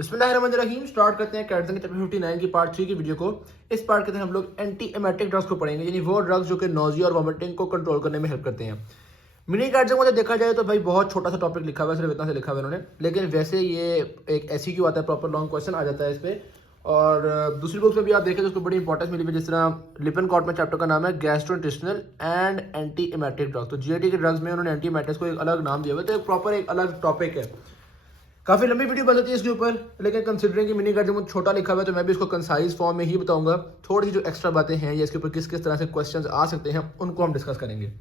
बिस्मिल्लाहिर्रहमानिर्रहीम। स्टार्ट करते हैं कैटसन के चैप्टर 59 की पार्ट 3 की वीडियो को। इस पार्ट के अंदर हम लोग एंटी एमेटिक ड्रग्स को पढ़ेंगे, यानी वो ड्रग्स जो कि नोजिया और वोमिटिंग को कंट्रोल करने में हेल्प करते हैं। मिनी कैटसन को देखा जाए तो भाई बहुत छोटा सा टॉपिक लिखा हुआ है, सिर्फ इतना से लिखा हुआ है इन्होंने, लेकिन वैसे ये एक ऐसी क्यों आता है, प्रॉपर लॉन्ग क्वेश्चन आ जाता है इस पर। और दूसरी बुक्स में भी आप देखें तो उसको बड़ी इंपॉर्टेंस मिली है, जिस तरह लिपनकॉर्ट में चैप्टर का नाम है gastrointestinal and anti emetic drugs. तो जीआईटी के ड्रग्स में उन्होंने एंटी एमेटिक्स को एक अलग नाम दिया हुआ है, तो एक प्रॉपर एक अलग टॉपिक है। काफी लंबी वीडियो बन जाती है इसके ऊपर, लेकिन कंसिडरिंग कि मिनी गाइड छोटा लिखा हुआ है तो मैं भी इसको कंसाइज फॉर्म में ही बताऊंगा। थोड़ी सी जो एक्स्ट्रा बातें हैं या इसके ऊपर किस किस तरह से क्वेश्चंस आ सकते हैं उनको हम डिस्कस करेंगे।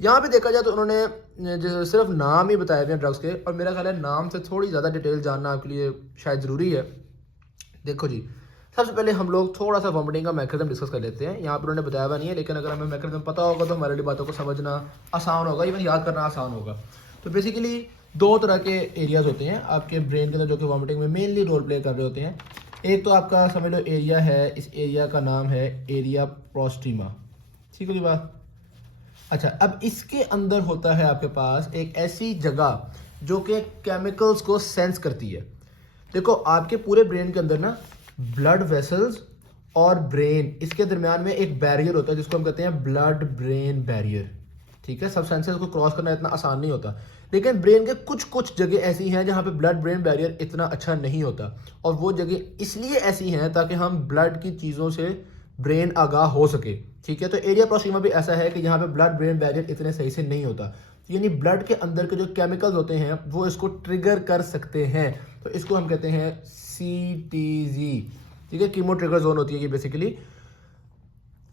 यहाँ पे देखा जाए तो उन्होंने सिर्फ नाम ही बताए हुए हैं ड्रग्स के, और मेरा ख्याल है नाम से थोड़ी ज़्यादा डिटेल जानना आपके लिए शायद ज़रूरी है। देखो जी, सबसे पहले हम लोग थोड़ा सा वॉमिटिंग का मैकेनिज्म डिस्कस कर लेते हैं। यहाँ पर उन्होंने बताया हुआ नहीं है, लेकिन अगर हमें मैकेनिज्म पता होगा तो हमारे लिए बातों को समझना आसान होगा, इवन याद करना आसान होगा। तो बेसिकली दो तरह के एरियाज होते हैं आपके ब्रेन के अंदर जो कि वॉमिटिंग में मेनली रोल प्ले कर रहे होते हैं। एक तो आपका समझ लो एरिया है, इस एरिया का नाम है एरिया प्रोस्टिमा, ठीक है बात। अच्छा, अब इसके अंदर होता है आपके पास एक ऐसी जगह जो कि केमिकल्स को सेंस करती है। देखो आपके पूरे ब्रेन के अंदर ना ब्लड वेसल्स और ब्रेन, इसके दरमियान में एक बैरियर होता है जिसको हम कहते हैं ब्लड ब्रेन बैरियर, ठीक है। सब सेंसेस को क्रॉस करना इतना आसान नहीं होता, लेकिन ब्रेन के कुछ कुछ जगह ऐसी हैं जहां पे ब्लड ब्रेन बैरियर इतना अच्छा नहीं होता, और वो जगह इसलिए ऐसी हैं ताकि हम ब्लड की चीज़ों से ब्रेन आगाह हो सके, ठीक है। तो एरिया प्रोक्सीमा भी ऐसा है कि यहाँ पे ब्लड ब्रेन बैरियर इतने सही से नहीं होता, यानी ब्लड के अंदर के जो केमिकल्स होते हैं वो इसको ट्रिगर कर सकते हैं। तो इसको हम कहते हैं CTG, ठीक है, कीमो ट्रिगर जोन होती है ये बेसिकली।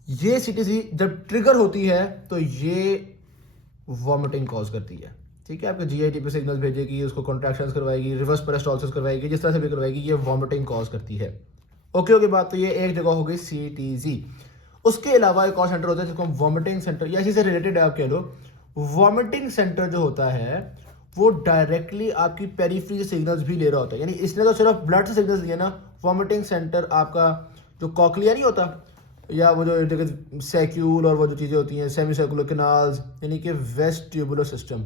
ये CTG जब ट्रिगर होती है तो ये वॉमिटिंग कॉज करती है, ठीक है। आपके जीआईटी पे सिग्नल्स भेजेगी, उसको कॉन्ट्रैक्शंस करवाएगी, रिवर्स पेरिस्टाल्सिस करवाएगी, जिस तरह से भी करवाएगी, ये वॉमिटिंग कॉज करती है। ओके बात, तो ये एक जगह हो गई CTG। उसके अलावा एक और सेंटर होता है जिसको हम वॉमिटिंग सेंटर, या इसी से रिलेटेड है आप कह लो। वॉमिटिंग सेंटर जो होता है वो डायरेक्टली आपकी पेरिफेरी से सिग्नल्स भी ले रहा होता है, यानी इसने तो सिर्फ ब्लड से सिग्नल्स लिए ना। वॉमिटिंग सेंटर आपका जो कॉकलिया नहीं होता, या वो जो सैक्यूल और वो जो चीज़ें होती हैं सेमी सर्कुलर कैनाल्स, यानी कि वेस्टिबुलर सिस्टम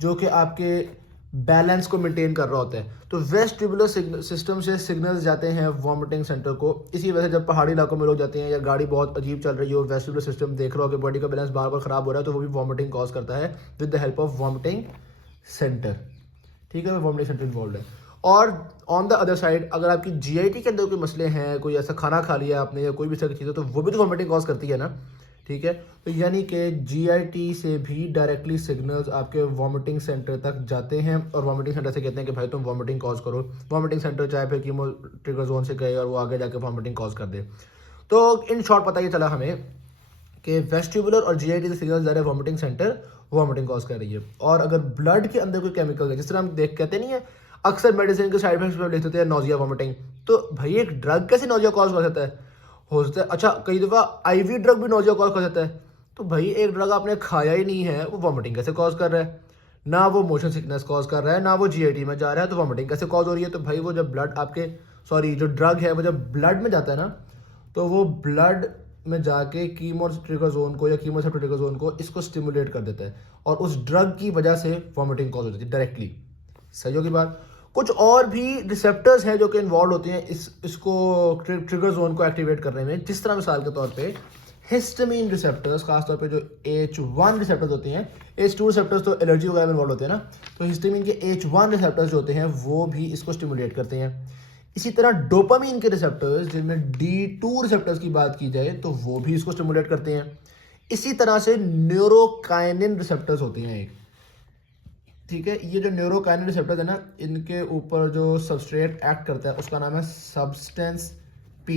जो कि आपके बैलेंस को मेंटेन कर रहा होता है। तो वेस्टिबुलर सिस्टम से सिग्नल्स जाते हैं वॉमिटिंग सेंटर को। इसी वजह से जब पहाड़ी इलाकों में लोग जाते हैं या गाड़ी बहुत अजीब चल रही हो, वेस्टिबुलर सिस्टम देख रहा हो कि बॉडी का बैलेंस बार बार खराब हो रहा है, तो वो भी वॉमिटिंग कॉज करता है with the help of vomiting centre, ठीक है। वॉमिटिंग सेंटर इन्वॉल्व है। और ऑन द अदर साइड अगर आपकी जीआईटी के अंदर कोई मसले हैं, कोई ऐसा खाना खा लिया आपने या कोई भी तरह की चीज़ है, तो वो भी तो वॉमिटिंग कॉज करती है ना, ठीक है। तो यानी कि जीआईटी से भी डायरेक्टली सिग्नल्स आपके वॉमिटिंग सेंटर तक जाते हैं, और वॉमिटिंग सेंटर से कहते हैं कि भाई तुम वॉमिटिंग कॉज करो। वॉमिटिंग सेंटर चाहे फिर कीमो ट्रिगर जोन से गए और वो आगे जाकर वॉमिटिंग कॉज कर दे। तो इन शॉर्ट पता ये चला हमें कि वेस्टिबुलर और जीआईटी से सिग्नल्स जा रहे हैं वॉमिटिंग सेंटर, वॉमिटिंग कॉज कर रही है। और अगर ब्लड के अंदर कोई केमिकल है, जिस तरह हम कहते नहीं है अक्सर मेडिसिन के साइड इफेक्ट्स में लिख देते हैं नोजिया वॉमिटिंग, तो भाई एक ड्रग कैसे नोजिया कॉज कर सकता है? हो सकता है, अच्छा कई दफ़ा आईवी ड्रग भी नोजिया कॉज कर सकता है। तो भाई एक ड्रग आपने खाया ही नहीं है, वो वॉमिटिंग कैसे कॉज कर रहा है? ना वो मोशन सिकनेस कॉज कर रहा है, ना वो जीआईटी में जा रहा है, तो वॉमिटिंग कैसे कॉज हो रही है? तो भाई वो जब ब्लड आपके जो ड्रग है वो जब ब्लड में जाता है ना, तो वो ब्लड में जाके कीमो ट्रिगर जोन को या कीमो ट्रिगर जोन को इसको स्टिमुलेट कर देता है, और उस ड्रग की वजह से वॉमिटिंग कॉज हो जाती है डायरेक्टली। सही होगी बात। कुछ और भी रिसेप्टर्स हैं जो कि इन्वॉल्व होते हैं इसको ट्रिगर जोन को एक्टिवेट करने में, जिस तरह मिसाल के तौर पे हिस्टामिन रिसेप्टर्स, खासतौर पे जो H1 रिसेप्टर्स होते हैं। H2 रिसेप्टर्स तो एलर्जी वगैरह में इन्वॉल्व होते हैं ना, तो हिस्टामिन के H1 रिसेप्टर्स जो होते हैं वो भी इसको स्टिमुलेट करते हैं। इसी तरह डोपामीन के रिसेप्टर्स, जिनमें D2 रिसेप्टर्स की बात की जाए, तो वो भी इसको स्टिमुलेट करते हैं। इसी तरह से न्यूरोकाइनिन रिसेप्टर्स होते हैं एक, ठीक है। ये जो न्यूरोकाइनिन रिसेप्टर्स है ना, इनके ऊपर जो सबस्ट्रेट एक्ट करता है उसका नाम है सब्सटेंस P,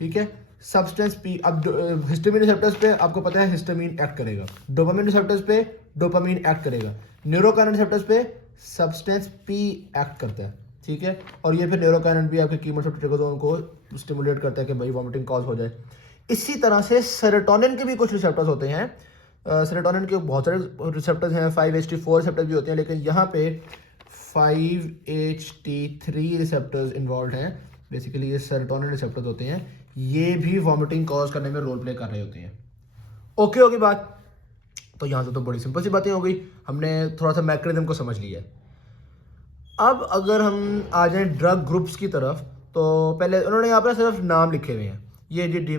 ठीक है, सब्सटेंस P। अब हिस्टामिन रिसेप्टर्स पे आपको पता है हिस्टामिन एक्ट करेगा, डोपामिन रिसेप्टर्स पे डोपामिन एक्ट करेगा, न्यूरोकाइनिन रिसेप्टर्स पे सब्सटेंस P एक्ट करता है, ठीक है। और ये फिर न्यूरोकाइनिन भी आपके कीमो ट्रिगर जोन को स्टिमुलेट करता है कि भाई वॉमिटिंग कॉज हो जाए। इसी तरह से सेरोटोनिन के भी कुछ रिसेप्टर्स होते हैं। सेरोटोनिन के बहुत सारे रिसेप्टर्स हैं, 5-HT4 रिसेप्टर्स भी होते हैं, लेकिन यहाँ पे 5-HT3 रिसेप्टर्स इन्वॉल्व हैं। बेसिकली ये सेरोटोनिन रिसेप्टर्स होते हैं, ये भी वॉमिटिंग कॉज करने में रोल प्ले कर रहे होते हैं। ओके होगी बात। तो यहाँ से तो बड़ी सिंपल सी बातें हो गई, हमने थोड़ा सा मैकेनिज्म को समझ लिया है। अब अगर हम आ जाएं ड्रग ग्रुप्स की तरफ, तो पहले उन्होंने यहाँ पर सिर्फ नाम लिखे हुए हैं। ये जी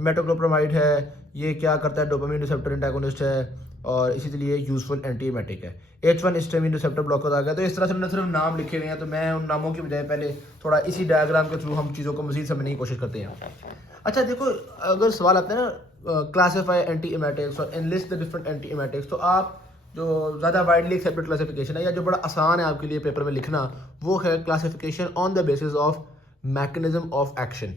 मेटोक्लोप्रामाइड है, ये क्या करता है, डोपामिन रिसेप्टर एंटागोनिस्ट है, और इसीलिए यूजफुल एंटीएमेटिक है। H1 हिस्टामिन रिसेप्टर ब्लॉकर आ गया। तो इस तरह से उन्होंने सिर्फ नाम लिखे हुए हैं, तो मैं उन नामों की बजाय पहले थोड़ा इसी डायग्राम के थ्रू हम चीज़ों को मजीद समझने की कोशिश करते हैं। अच्छा देखो, अगर सवाल आता है ना क्लासीफाई एंटी एमेटिक्स और analyst the different anti emetics, तो आप जो ज़्यादा वाइडली एक्सेप्टेड क्लासिफिकेशन है या जो बड़ा आसान है आपके लिए पेपर में लिखना, वो है classification on the basis of mechanism of action.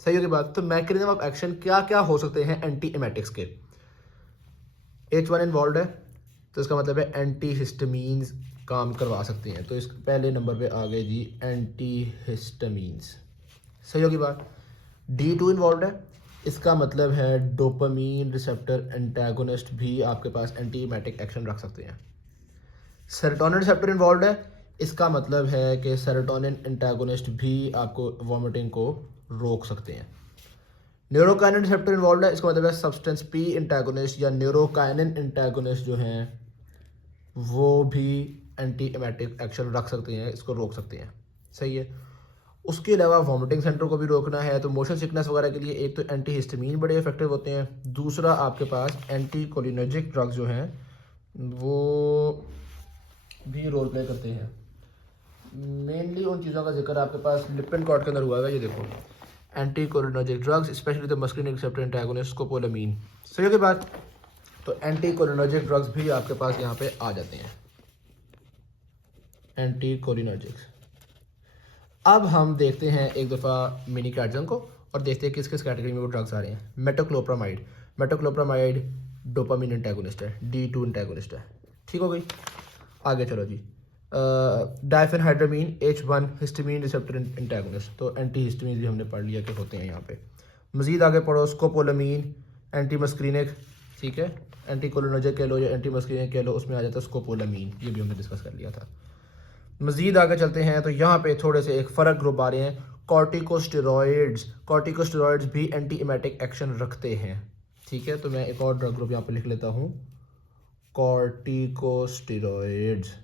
सही होगी बात। तो मैकेनिज्म ऑफ एक्शन क्या क्या हो सकते हैं एंटी एमेटिक्स के। H1 इन्वॉल्व है, तो इसका मतलब है एंटी हिस्टामीन्स काम करवा सकते हैं। तो इस पहले नंबर पे आ गए जी एंटी हिस्टामीन्स। सही होगी बात। D2 इन्वॉल्व है, इसका मतलब है डोपामीन रिसेप्टर एंटागोनिस्ट भी आपके पास एंटी एमेटिक एक्शन रख सकते हैं। सेरोटोनिन रिसेप्टर इन्वॉल्व है, इसका मतलब है कि सेरोटोनिन एंटागोनिस्ट भी आपको वॉमिटिंग को रोक सकते हैं। न्यूरोकाइनिन रिसेप्टर इन्वॉल्व है, इसका मतलब है सब्सटेंस पी एंटागोनिस्ट या न्यूरोकाइनिन एंटागोनिस्ट जो हैं वो भी एंटी एमेटिक एक्शन रख सकते हैं, इसको रोक सकते हैं। सही है। उसके अलावा वॉमिटिंग सेंटर को भी रोकना है, तो मोशन सिकनेस वगैरह के लिए एक तो एंटी हिस्टामीन बड़े इफेक्टिव होते हैं, दूसरा आपके पास एंटी कोलिनर्जिक ड्रग्स जो हैं वो भी रोल प्ले करते हैं। मेनली उन चीज़ों का जिक्र आपके पास लिपिन कॉर्ड के अंदर हुआ है। ये देखो, anti cholinergic drugs specially the muscarinic receptor antagonist scopolamine. सही होगी बात। तो एंटी कोलिनर्जिक ड्रग्स भी आपके पास यहाँ पे आ जाते हैं, एंटी कोलिनर्जिक्स। अब हम देखते हैं एक दफ़ा मिनी कार्जन को और देखते हैं किस किस कैटेगरी में वो ड्रग्स आ रहे हैं। मेटोक्लोप्रामाइड डोपामिन एंटागोनिस्ट है, D2 एंटागोनिस्ट है। ठीक हो गई। आगे चलो जी, डाइफेनहाइड्रामीन H1 हिस्टामीन रिसेप्टर एंटागोनिस्ट, तो एंटी हिस्टामीन भी हमने पढ़ लिया कि होते हैं यहाँ पे। मजीद आगे पढ़ो, स्कोपोलामीन एंटी मस्क्रीनिक, ठीक है, एंटी कोलिनर्जिक कह लो या एंटी मस्क्रीनिक कह लो, उसमें आ जाता है स्कोपोलामीन, ये भी हमने डिस्कस कर लिया था। मजीद आगे चलते हैं, तो यहाँ पे थोड़े से एक फ़र्क ग्रुप आ रहे हैं, कॉर्टिकोस्टेरॉइड्स भी एंटी एमेटिक एक्शन रखते हैं। ठीक है, तो मैं एक और ड्रग ग्रुप यहाँ पे लिख लेता हूँ, कॉर्टिकोस्टेरॉइड्स।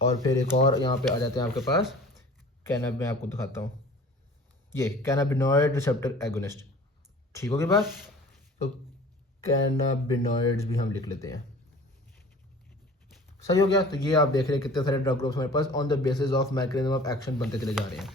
और फिर एक और यहाँ पे आ जाते हैं आपके पास कैनाब, मैं आपको दिखाता हूँ, ये कैनाबिनॉइड रिसेप्टर एगोनिस्ट। ठीक होगी बात। तो कैनाबिनॉइड्स भी हम लिख लेते हैं। सही हो गया। तो ये आप देख रहे हैं कितने सारे ड्रग ग्रुप्स हमारे pass on the basis of mechanism of action बनते चले जा रहे हैं।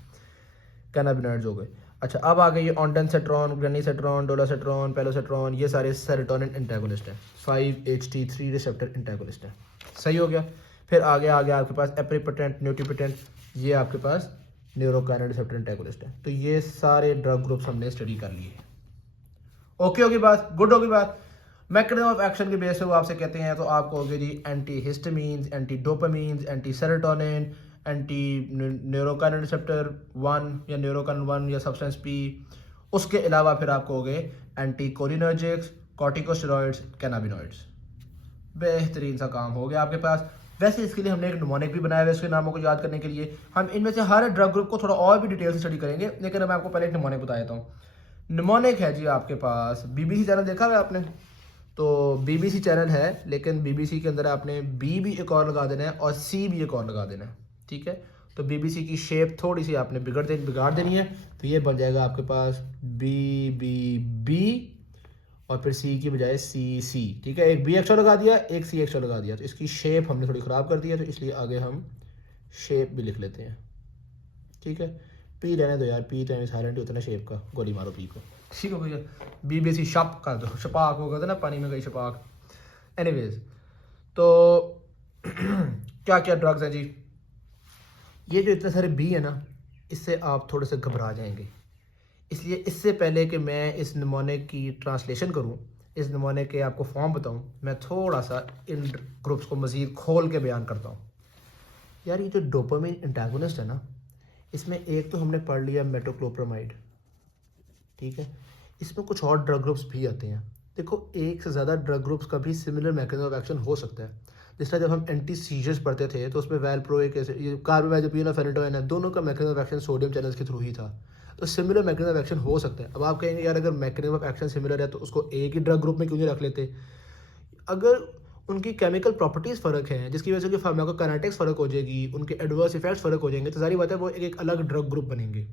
कैनाबिनॉइड्स हो गए। अच्छा, अब आ गए ये ऑन्डेनसेट्रॉन, ग्रेनीसेट्रॉन, डोलासेट्रॉन, पेलोसेट्रॉन, ये सारे सेरोटोनिन एंटागोनिस्ट हैं, 5-HT3 रिसेप्टर एंटागोनिस्ट हैं। सही हो गया। फिर आगे आपके पास एप्रीपोटेंट, न्यूट्रीपोटेंट, ये आपके पास न्यूरोकाइनिन रिसेप्टर एंटागोनिस्ट है। तो ये सारे ड्रग ग्रुप्स हमने स्टडी कर लिए। ओके होगी बात, गुड होगी बात। मैकेनिज्म ऑफ एक्शन के बेस पे वो आपसे कहते हैं, तो आपको होगी जी anti histamines, anti dopamines, anti serotonin, anti neurokinin receptor 1 या न्यूरोकाइनिन 1 या सब्सटेंस पी। उसके अलावा फिर आपको हो गए एंटी कोलिनर्जिक्स, कॉर्टिकोस्टेरॉइड्स, कैनाबिनॉइड्स। बेहतरीन सा काम हो गया आपके पास। वैसे इसके लिए हमने एक निमोनिक भी बनाया है, इसके नामों को याद करने के लिए। हम इनमें से हर ड्रग ग्रुप को थोड़ा और भी डिटेल से स्टडी करेंगे, लेकिन मैं आपको पहले एक निमोनिक बता देता हूँ। निमोनिक है जी आपके पास, BBC चैनल देखा हुआ आपने, तो BBC चैनल है, लेकिन BBC के अंदर आपने B भी एक और लगा देना है और C भी एक और लगा देना है। ठीक है, तो BBC की शेप थोड़ी सी आपने बिगाड़ देनी है, तो ये बन जाएगा आपके पास BBB और फिर C की बजाय CC। ठीक है, एक B एक्स्ट्रा लगा दिया, एक C एक्स्ट्रा लगा दिया, तो इसकी शेप हमने थोड़ी ख़राब कर दी है, तो इसलिए आगे हम शेप भी लिख लेते हैं। ठीक है, पी रहने दो यार, पी तो साइलेंट होता है ना शेप का, गोली मारो पी को। ठीक हो भैया, BBC शप कर दो, शपाक हो गया था ना, पानी में गई शपाक। एनीवेज, तो क्या क्या ड्रग्स हैं जी। ये जो इतने सारे बी है ना, इससे आप थोड़े से घबरा जाएंगे, इसलिए इससे पहले कि मैं इस निमोनिक की ट्रांसलेशन करूं, इस निमोनिक के आपको फॉर्म बताऊं, मैं थोड़ा सा इन ग्रुप्स को मज़ीद खोल के बयान करता हूं। यार, ये जो डोपामिन एंटागोनिस्ट है ना, इसमें एक तो हमने पढ़ लिया मेटोक्लोप्रामाइड। ठीक है, इसमें कुछ और ड्रग ग्रुप्स भी आते हैं। देखो, एक से ज़्यादा ड्रग ग्रुप्स का भी सिमिलर मैकेनिज्म ऑफ एक्शन हो सकता है। जिस तरह जब हम एंटी सीजर्स पढ़ते थे, तो उसमें वैल्प्रोइक एसिड, ये कार्बामेज़ेपिन और फेनिटोइन है, दोनों का mechanism of action sodium channels के थ्रू ही था। तो सिमिलर मैकेनिज्म ऑफ एक्शन हो सकता है। अब आप कहेंगे यार, अगर मैकेनिज्म ऑफ एक्शन सिमिलर है तो उसको एक ही ड्रग ग्रुप में क्यों नहीं रख लेते। अगर उनकी केमिकल प्रॉपर्टीज़ फ़र्क हैं, जिसकी वजह से उनकी फार्माकोकाइनेटिक्स फ़र्क हो जाएगी, उनके एडवर्स इफेक्ट्स फ़र्क हो जाएंगे, तो सारी बात है वो एक अलग ड्रग ग्रुप बनेंगे।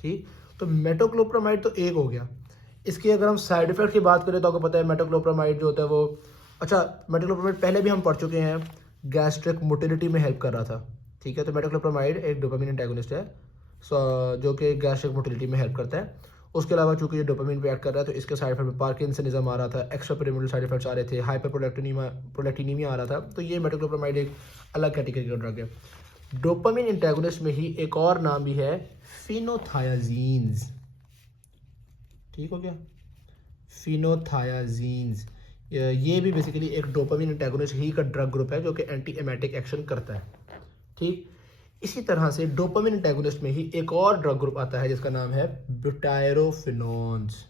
ठीक, तो मेटोक्लोप्रामाइड तो एक हो गया। इसकी अगर हम साइड इफेक्ट की बात करें तो आपको पता है मेटोक्लोप्रामाइड जो होता है वो, अच्छा मेटोक्लोप्रामाइड पहले भी हम पढ़ चुके हैं, गैस्ट्रिक मोटिलिटी में हेल्प कर रहा था। ठीक है, तो मेटोक्लोप्रामाइड एक डोपामिन एंटागोनिस्ट है जो कि गैस्ट्रिक मोटिलिटी में हेल्प करता है। उसके अलावा चूंकि ये डोपामिन पे एक्ट कर रहा है तो इसके साइड इफेक्ट में पार्किंसनिज्म आ रहा था, एक्स्ट्रा पिरामिडल साइड इफेक्ट्स आ रहे थे, हाइपर प्रोलैक्टिनीमिया आ रहा था। तो ये मेटोक्लोप्रामाइड एक अलग कैटेगरी का ड्रग है। डोपामिन एंटागोनिस्ट में ही एक और नाम भी है, फिनोथायाजीन्स। ठीक हो गया, फिनोथायाजीन्स। ये भी बेसिकली एक डोपामिन एंटागोनिस्ट ही का ड्रग ग्रुप है जो कि एंटी एमेटिक एक्शन करता है। ठीक, इसी तरह से डोपामिन एंटागोनिस्ट में ही एक और ड्रग ग्रुप आता है जिसका नाम है ब्यूटायरोफिनोन्स।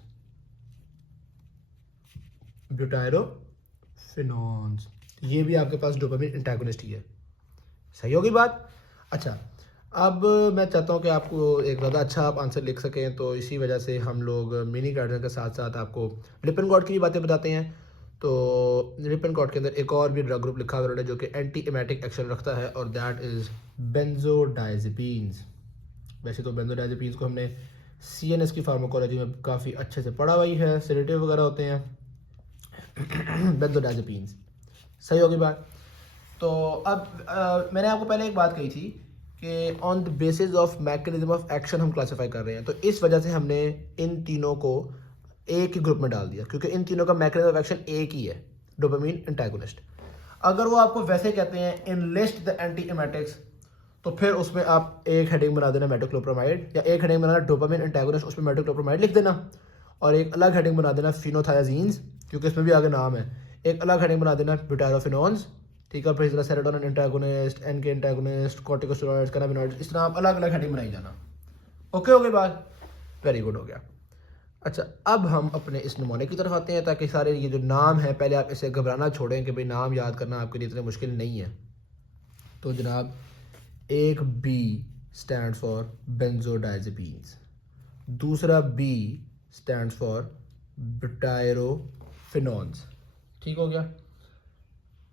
ब्यूटायरोफिनोन्स, ये भी आपके पास डोपामिन एंटागोनिस्ट ही है। सही होगी बात। अच्छा, अब मैं चाहता हूँ कि आपको एक ज़्यादा अच्छा आप आंसर लिख सकें, तो इसी वजह से हम लोग मिनी गार्डन के साथ साथ आपको लिपेनकॉर्ड की भी बातें बताते हैं। तो लिपेनकॉर्ड के अंदर एक और भी ड्रग ग्रुप लिखा हुआ है जो कि एंटी एमेटिक एक्शन रखता है, और दैट इज़ बेंजोडाइजेपीन्स। वैसे तो बेंजोडाइजेपीन्स को हमने CNS की फार्माकोलॉजी में काफ़ी अच्छे से पढ़ा हुआ ही है, सेडेटिव वगैरह होते हैं बेंजोडाइजेपीन्स। सही होगी बात। तो अब मैंने आपको पहले एक बात कही थी कि on the basis of mechanism of action हम क्लासीफाई कर रहे हैं, तो इस वजह से हमने इन तीनों को एक ही ग्रुप में डाल दिया, क्योंकि इन तीनों का मैकेनिज्म ऑफ एक्शन एक ही है, डोपामिन एंटागोनिस्ट। अगर वो आपको वैसे कहते हैं इनलिस्ट द एंटी एमेटिक्स, तो फिर उसमें आप एक हेडिंग बना देना मेटोक्लोप्रामाइड, या एक हेडिंग बनाना डोपामिन एंटागोनिस्ट, उसमें मेटोक्लोप्रामाइड लिख देना, और एक अलग हेडिंग बना देना फिनोथायाजीन्स, क्योंकि इसमें भी आगे नाम है। एक अलग हेडिंग बना देना ब्यूटायरोफिनोन्स। ठीक है, फिर इस तरह serotonin antagonist, NK antagonist, corticosteroids, cannabinoids, इस तरह आप अलग अलग हेडिंग बनाई जाना। ओके हो गई बात, वेरी गुड हो गया। अच्छा, अब हम अपने इस नमूने की तरफ आते हैं, ताकि सारे ये जो नाम है पहले आप इसे घबराना छोड़ें कि भाई नाम याद करना आपके लिए इतने मुश्किल नहीं है। तो जनाब, एक B स्टैंड फॉर बेंजोडाइजेपीन्स, दूसरा B स्टैंड फॉर ब्यूटायरोफिनोन्स। ठीक हो गया।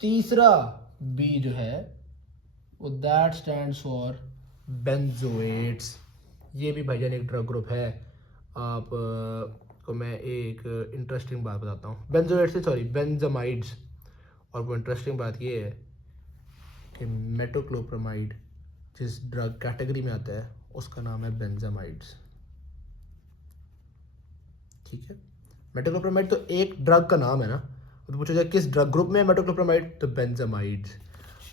तीसरा B जो है वो दैट स्टैंड्स फॉर बेंजोएट्स। ये भी भाईजान एक ड्रग ग्रुप है। आप को मैं एक इंटरेस्टिंग बात बताता हूँ, बेंजोएट्स से सॉरी बेंजामाइड्स। और वो इंटरेस्टिंग बात ये है कि मेटोक्लोप्रामाइड जिस ड्रग कैटेगरी में आता है उसका नाम है बेंजामाइड्स। ठीक है, मेटोक्लोप्रामाइड तो एक ड्रग का नाम है ना, तो पूछा जाए किस ड्रग ग्रुप में है मेटोक्लोप्रामाइड, तो बेंजामाइड्स।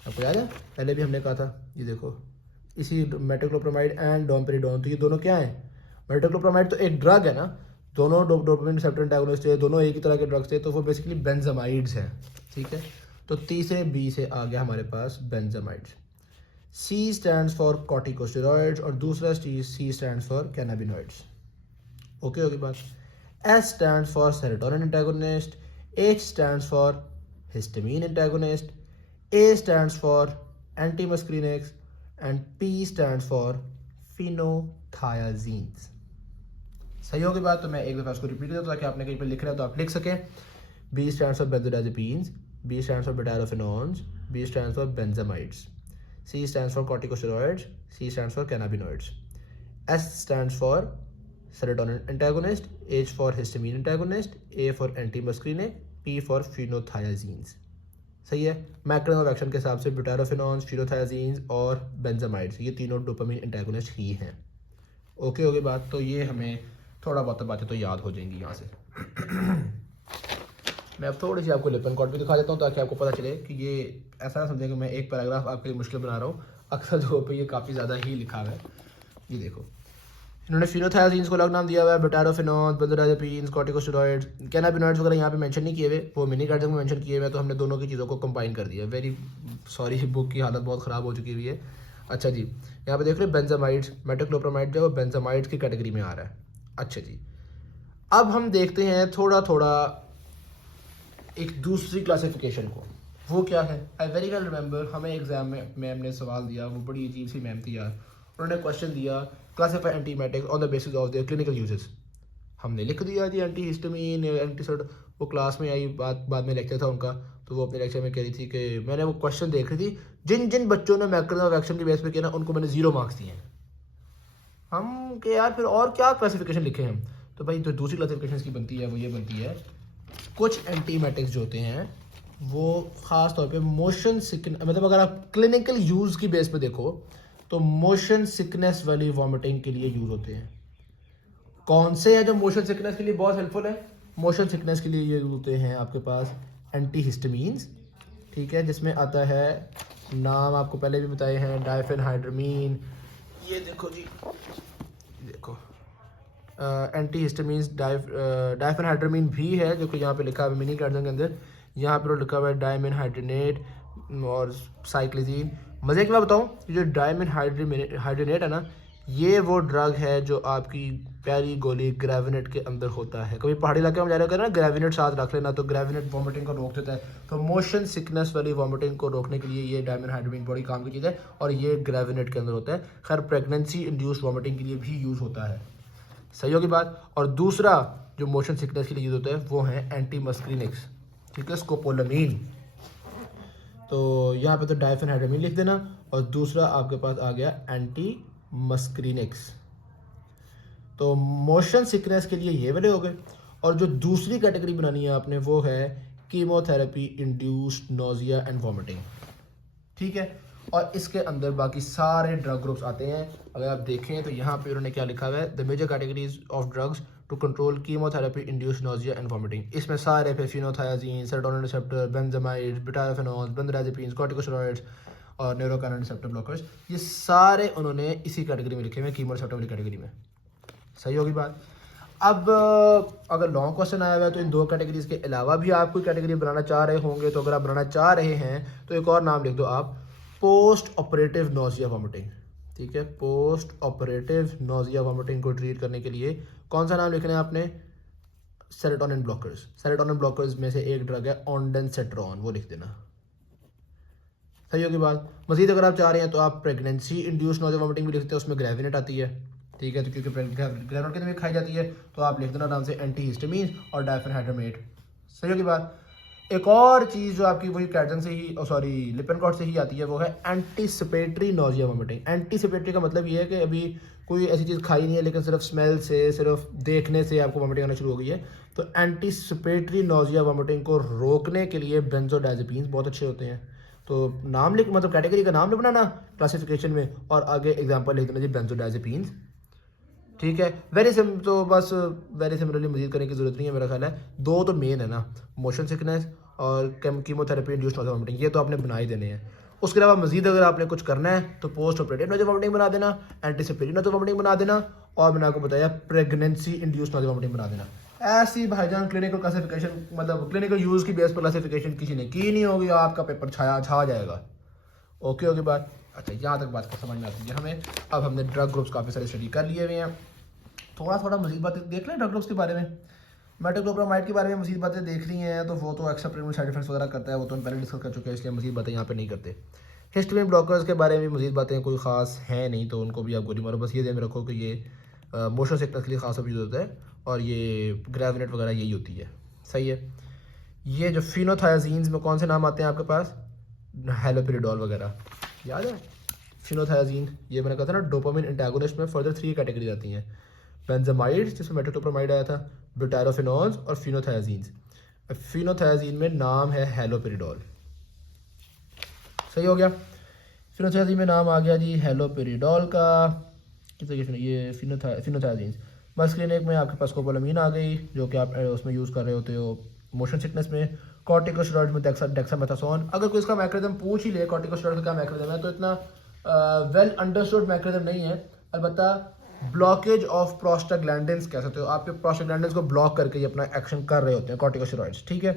आपको याद है पहले भी हमने कहा था, ये देखो इसी मेटोक्लोप्रामाइड एंड डोमपेरिडोन, तो ये दोनों क्या है, मेटोक्लोप्रामाइड तो एक ड्रग है ना, दोनों डोपामिन रिसेप्टर एंटागोनिस्ट है, दोनों एक ही तरह के ड्रग्स थे, तो वो बेसिकली बेंजामाइड्स हैं। ठीक है, तो तीसरे B से आ गया हमारे पास benzamides. C stands for corticosteroids और दूसरा C stands for cannabinoids. Okay होगी बात। S stands for serotonin antagonist, H stands for histamine antagonist, A stands for anti muscarinics and P stands for phenothiazines. सही होगी बात। तो मैं एक दफ़ा उसको रिपीट करता हूँ ताकि आपने कहीं पर लिख रहा है तो आप लिख सकें। B stands for benzodiazepines, B stands for butyrophenones, B stands for benzamides, C stands for corticosteroids, C stands for cannabinoids, S stands for serotonin antagonist, H for histamine antagonist, A for anti muscarinic, P for phenothiazines. सही है, mechanism of action के हिसाब से ब्यूटायरोफिनोन्स, फिनोथायाजीन्स और बेंजामाइड्स ये तीनों dopamine antagonist ही हैं। Okay होगी बात। तो ये हमें थोड़ा बहुत बातें तो याद हो जाएंगी यहाँ से। मैं अब थोड़ी सी आपको लिपेनकॉर्ड भी दिखा देता हूँ ताकि आपको पता चले कि ये ऐसा ना समझें कि मैं एक पैराग्राफ आपके लिए मुश्किल बना रहा हूँ। अक्सर जो पे ये काफ़ी ज़्यादा ही लिखा हुआ है। ये देखो, इन्होंने फिनोथायाजीन्स को अलग नाम दिया हुआ है, ब्यूटायरोफिनोन्स, बेंजोडाइजेपीन्स, कॉर्टिकोस्टेरॉइड्स, कैनाबिनॉइड्स वगैरह यहाँ पे मेंशन नहीं किए हुए, वो मिनी गार्डन में मेंशन किए हुए, तो हमने दोनों की चीज़ों को कंबाइन कर दिया। वेरी सॉरी, बुक की हालत बहुत ख़राब हो चुकी हुई है। अच्छा जी, यहाँ पे देख रहे हो बेंजामाइड्स, मेटोक्लोप्रामाइड जो है वो बेंजामाइड्स की कैटेगरी में आ रहा है। अच्छा जी, अब हम देखते हैं थोड़ा थोड़ा एक दूसरी क्लासिफिकेशन को। वो क्या है, आई वेरी वेल रिमेंबर, हमें एग्जाम में मैम ने सवाल दिया, वो बड़ी अजीब सी मैम थी यार। उन्होंने क्वेश्चन दिया, classify antiemetics on the basis of their clinical uses. हमने लिख दिया जी एंटी हिस्टामिन, एंटीसड, वो क्लास में आई बात, बाद में लेक्चर था उनका, तो वो अपने लेक्चर में कह रही थी कि मैंने वो क्वेश्चन देख रही थी, जिन जिन बच्चों ने मैकेनिज्म ऑफ एक्शन के बेस पे किया ना उनको मैंने 0 मार्क्स दिए हैं। हम कि यार फिर और क्या क्लासिफिकेशन लिखे हैं। तो भाई जो दूसरी क्लासिफिकेशन इसकी बनती है वो ये बनती है, कुछ एंटीमेटिक्स जो होते हैं वो ख़ास तौर पे मोशन सिकनेस, मतलब अगर आप क्लिनिकल यूज़ की बेस पे देखो तो मोशन सिकनेस वाली वॉमिटिंग के लिए यूज़ होते हैं। कौन से हैं जो मोशन सिकनेस के लिए बहुत हेल्पफुल है? मोशन सिकनेस के लिए ये होते हैं आपके पास एंटीहिस्टामीन्स, ठीक है, जिसमें आता है, नाम आपको पहले भी बताए हैं, डाइफेनहाइड्रामीन, ये देखो जी, देखो एंटीहिस्टामीन्स डाइफेनहाइड्रामीन भी है जो कि यहाँ पे लिखा है मिनी कार्डन के अंदर, यहाँ पर लिखा हुआ है डायमिनहाइड्रेट और साइक्लिजीन। मज़े की बात बताऊँ, जो डायमिनहाइड्रेट है ना, ये वो ड्रग है जो आपकी प्यारी गोली ग्रेविनेट के अंदर होता है। कभी पहाड़ी इलाके में जा रहे हो ना, ग्रेविनेट साथ रख लेना, तो ग्रेविनेट वॉमिटिंग को रोक देता है। तो मोशन सिकनेस वाली वॉमिटिंग को रोकने के लिए ये डायमिनहाइड्रेट बड़ी काम की चीज़ है और ये ग्रेविनेट के अंदर होता है। खैर प्रेगनेंसी इंड्यूस्ड वॉमिटिंग के लिए भी यूज़ होता है, सही होगी बात। और दूसरा जो मोशन सिकनेस के लिए यूज़ होता है वो है एंटी मस्क्रीनिक्स, ठीक है, स्कोपोलामीन। तो यहाँ पे तो डाइफेनहाइड्रामीन लिख देना, और दूसरा आपके पास आ गया एंटी मस्क्रीनिक्स। तो मोशन सिकनेस के लिए ये वाले हो गए। और जो दूसरी कैटेगरी बनानी है आपने वो है chemotherapy induced nausea and vomiting, ठीक है। और इसके अंदर बाकी सारे ड्रग ग्रुप्स आते हैं। अगर आप देखें तो यहाँ पे उन्होंने क्या लिखा हुआ है, the major categories of drugs to control chemotherapy induced nausea and vomiting. इसमें सारे पे phenothiazine, serotonin receptor, benzamides, butyrophenones, benzodiazepines, corticosteroids और न्यूरोकाइनेटिक रिसेप्टर ब्लॉकर्स, ये सारे उन्होंने इसी कैटेगरी में लिखे हुए हैं, कीमो रिसेप्टर वाली कैटेगरी में, सही होगी बात। अब अगर लॉन्ग क्वेश्चन आया हुआ है तो इन दो कैटेगरीज के अलावा भी आप कोई कैटेगरी बनाना चाह रहे होंगे, तो अगर आप बनाना चाह रहे हैं तो एक और नाम लिख दो आप, पोस्ट ऑपरेटिव नोजिया वॉमिटिंग, ठीक है। पोस्ट ऑपरेटिव नोजिया वॉमिटिंग को ट्रीट करने के लिए कौन सा नाम लिखना है आपने? Serotonin blockers. सेरोटोनिन ब्लॉकर्स में से एक ड्रग है ऑन्डेंसेट्रॉन, वो लिख देना, सही होगी बात। मजीद अगर आप चाह रहे हैं तो आप प्रेगनेंसी इंड्यूस्ड नोजिया वॉमिटिंग भी लिख सकते हैं, उसमें ग्रेविनेट आती है, ठीक है। तो क्योंकि ग्रेविनेट के अंदर खाई जाती है तो आप लिख देना आराम से एंटीहिस्टामीन और डाइफेनहाइड्रामेट, सही होगी बात। एक और चीज़ जो आपकी वही कैटन से ही, सॉरी लिपेनकॉर्ट से ही आती है, वो है एंटीसिपेटरी नोजिया वॉमिटिंग। एंटीसिपेटरी का मतलब ये है कि अभी कोई ऐसी चीज़ खाई नहीं है लेकिन सिर्फ स्मेल से, सिर्फ देखने से आपको वॉमिटिंग आना शुरू हो गई है, तो एंटीसिपेटरी नोजिया वॉमिटिंग को रोकने के लिए बेंजोडाइज़ेपिन्स बहुत अच्छे होते हैं। तो नाम लिख, मतलब कैटेगरी का नाम लिखना ना क्लासिफिकेशन में, और आगे एग्जाम्पल लिख देना जी बेंजोडाइज़ेपिन्स, ठीक है। वेरी सिंपल, तो बस वेरी सिमिलरली मजीद करने की जरूरत नहीं है मेरा ख्याल है। दो तो मेन है ना, मोशन सिकनेस और कीमोथेरेपी इंड्यूस्ड नोजिया वॉमिटिंग, ये तो आपने बना ही देने हैं। उसके अलावा मजीद अगर आपने कुछ करना है तो पोस्ट ऑपरेटिव नोजिया वॉमिटिंग बना देना, एंटीसिपेटरी नोजिया वॉमिटिंग बना देना, और मैंने आपको बताया प्रेगनेंसी इंड्यूस्ड नोजिया वॉमिटिंग बना देना। ऐसी भाईजान क्लिनिकल क्लासिफिकेशन, मतलब क्लिनिकल यूज़ की बेस पर क्लासिफिकेशन किसी ने की नहीं होगी, आपका पेपर छा जाएगा। ओके होगी बात। अच्छा, यहाँ तक बात समझ में आती है हमें। अब हमने ड्रग ग्रुप्स काफ़ी सारे स्टडी कर लिए हुए हैं, थोड़ा मजीद बातें देख लें ड्रग ग्रुप्स के बारे में। मेटोक्लोप्रामाइड के बारे में मजीद बातें देख रही हैं तो वो तो एक्सेप्टेबल साइड इफेक्ट्स वगैरह करता है, वो तो हम पहले डिस्कस कर चुके हैं, इसलिए मजीद बातें यहाँ पे नहीं करते। हिस्टामिन ब्लॉकर्स के बारे में मजीद बातें कोई ख़ास हैं नहीं, तो उनको भी आप गोली मारो। बस ये ध्यान में रखो कि ये मोशन सिकनेस के लिए खास यूज़ होता है, और ये ग्रेविनेट वगैरह यही होती है, सही है। ये जो फिनोथायाजीन्स में कौन से नाम आते हैं आपके पास? हेलोपेरिडोल वगैरह, याद है फिनोथायाजीन, ये मैंने कहा था ना डोपामिन एंटागोनिस्ट में फर्दर 3 कैटेगरी आती हैं, बेंजामाइड्स जिसमें मेटोक्लोप्रामाइड आया था, ब्यूटायरोफिनॉल्स और फिनोथायाजीन्स। फिनोथायाजीन में नाम है हेलोपेरिडोल, सही हो गया। फिनोथायाजीन में नाम आ गया जी हेलोपेरिडोल का, ये फिनोथायाजीन्स। मस्क्रीनिक में आपके पास स्कोपोलामीन आ गई जो कि आप उसमें यूज़ कर रहे होते हो मोशन सिकनेस में। कॉर्टिकोस्टेरॉइड में डेक्सामेथासोन। अगर कोई इसका मैकेनिज्म पूछ ही ले कॉर्टिकोस्टेरॉइड का क्या मैकेनिज्म है, तो इतना वेल अंडरस्टूड मैकेनिज्म नहीं है। अलबत्ता ब्लॉकेज ऑफ प्रोस्टाग्लैंडिन्स कह सकते हो, आपके प्रोस्टाग्लैंडिन्स को ब्लॉक करके ये अपना एक्शन कर रहे होते हैं कॉर्टिकोस्टेरॉइड्स, ठीक है।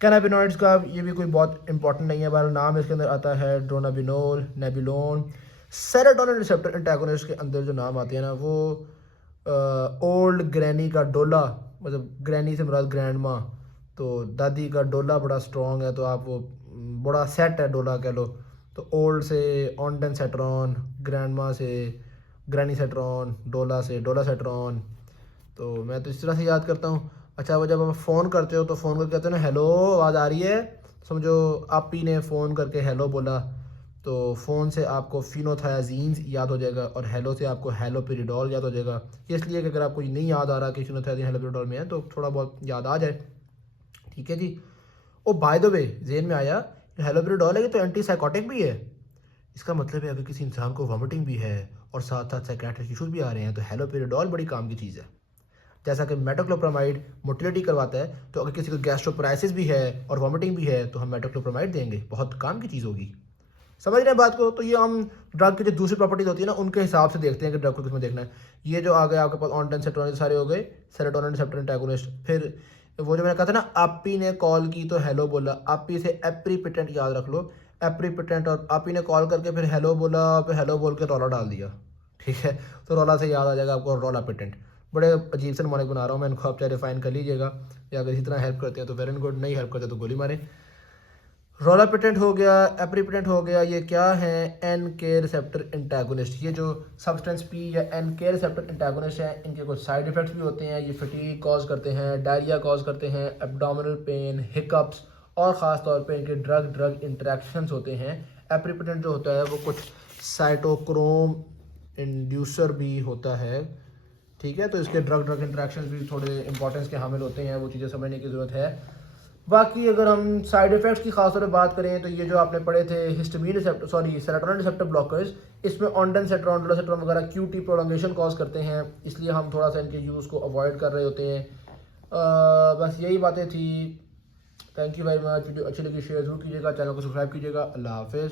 कैनाबिनॉइड्स का ये भी कोई बहुत इंपॉर्टेंट नहीं है, बहरहाल नाम इसके अंदर आता है ड्रोनाबिनोल, नेबिलोन। सेरोटोनिन रिसेप्टर एंटागोनिस्ट के अंदर जो नाम आते हैं ना, वो ओल्ड ग्रैनी का डोला, मतलब ग्रैनी से मुराद ग्रैंड माँ, तो दादी का डोला बड़ा स्ट्रॉन्ग है, तो आप वो बड़ा सेट है डोला कह लो, तो ओल्ड से ऑन्डेंसेट्रॉन, ग्रैंड माँ से ग्रैनीसेट्रॉन, डोला से डोलासेट्रॉन। तो मैं तो इस तरह से याद करता हूँ। अच्छा, वो जब आप फ़ोन करते हो तो फ़ोन करके कहते हो ना हेलो, आवाज़ आ रही है, समझो आप ही ने फ़ोन करके हेलो बोला तो फ़ोन से आपको फिनोथायाजीन्स याद हो जाएगा और हेलो से आपको हेलोपेरिडोल याद हो जाएगा। ये इसलिए कि अगर आपको ये नहीं याद आ रहा कि फिनोथायाजीन हेलोपेरिडोल में है तो थोड़ा बहुत याद आ जाए। ठीक है जी। ओ बाय द वे जेन में आया, हेलोपेरिडोल है ये तो एंटीसाइकोटिक भी है। इसका मतलब है अगर किसी इंसान को वॉमिटिंग भी है और साथ साथ साइकेट्रिक इशूज़ भी आ रहे हैं तो हेलोपेरिडोल बड़ी काम की चीज़ है। जैसा कि मेटोक्लोप्रामाइड मोटिलिटी करवाता है, तो अगर किसी को गैस्ट्रोपराइसिस भी है और वॉमिटिंग भी है तो हम मेटोक्लोप्रामाइड देंगे, बहुत काम की चीज़ होगी। समझ रहे हैं बात को? तो ये हम ड्रग की जो दूसरी प्रॉपर्टीज होती है ना उनके हिसाब से देखते हैं कि ड्रग को किसमें देखना है। ये जो आ गए आपके पास ऑनटेन सेरोटोनिन सारे हो गए, सेरोटोनिन रिसेप्टर एंटागोनिस्ट। फिर वो जो मैंने कहा था ना, आपी ने कॉल की तो हेलो बोला, आपी से एप्रीपिटेंट याद रख लो, एप्रीपिटेंट, और आपी ने कॉल करके फिर हेलो बोला, फिर हेलो बोल के रौला डाल दिया। ठीक है, तो रौला से याद आ जाएगा आपको रौला पिटेंट। बड़े अजीब से नमूने बना रहा हूँ मैं, इनको आप चाहे रिफाइन कर लीजिएगा, या अगर इसी तरह हेल्प करते हैं तो वेरी गुड, नहीं हेल्प करते तो गोली मारें। रोलापिटेंट हो गया, एप्रीपिटेंट हो गया, ये क्या है? एन के रिसेप्टर एंटागोनिस्ट। ये जो सब्सटेंस पी या एन के रिसेप्टर एंटागोनिस्ट है, इनके कुछ साइड इफेक्ट्स भी होते हैं। ये फटीग कॉज करते हैं, डायरिया कॉज करते हैं, एब्डोमिनल पेन, हिकअप्स, और ख़ास तौर पे इनके ड्रग ड्रग इंटरेक्शंस होते हैं। एप्रीपिटेंट जो होता है वो कुछ साइटोक्रोम इंड्यूसर भी होता है। ठीक है, तो इसके ड्रग ड्रग इंटरेक्शंस भी थोड़े इंपॉर्टेंस के हामिल होते हैं, वो चीज़ें समझने की ज़रूरत है। बाकी अगर हम साइड इफ़ेक्ट्स की खास तौर पर बात करें तो ये जो आपने पढ़े थे histamine receptor, sorry serotonin receptor blockers, इसमें ऑन्डनसेट्रॉन, डोलोसेट्रॉन वगैरह क्यूटी प्रोलॉन्गेशन कॉज करते हैं, इसलिए हम थोड़ा सा इनके यूज़ को अवॉइड कर रहे होते हैं। बस यही बातें थी। Thank you very much. Video अच्छी लगी शेयर जरूर कीजिएगा, चैनल को सब्सक्राइब कीजिएगा। अल्लाह हाफिज़।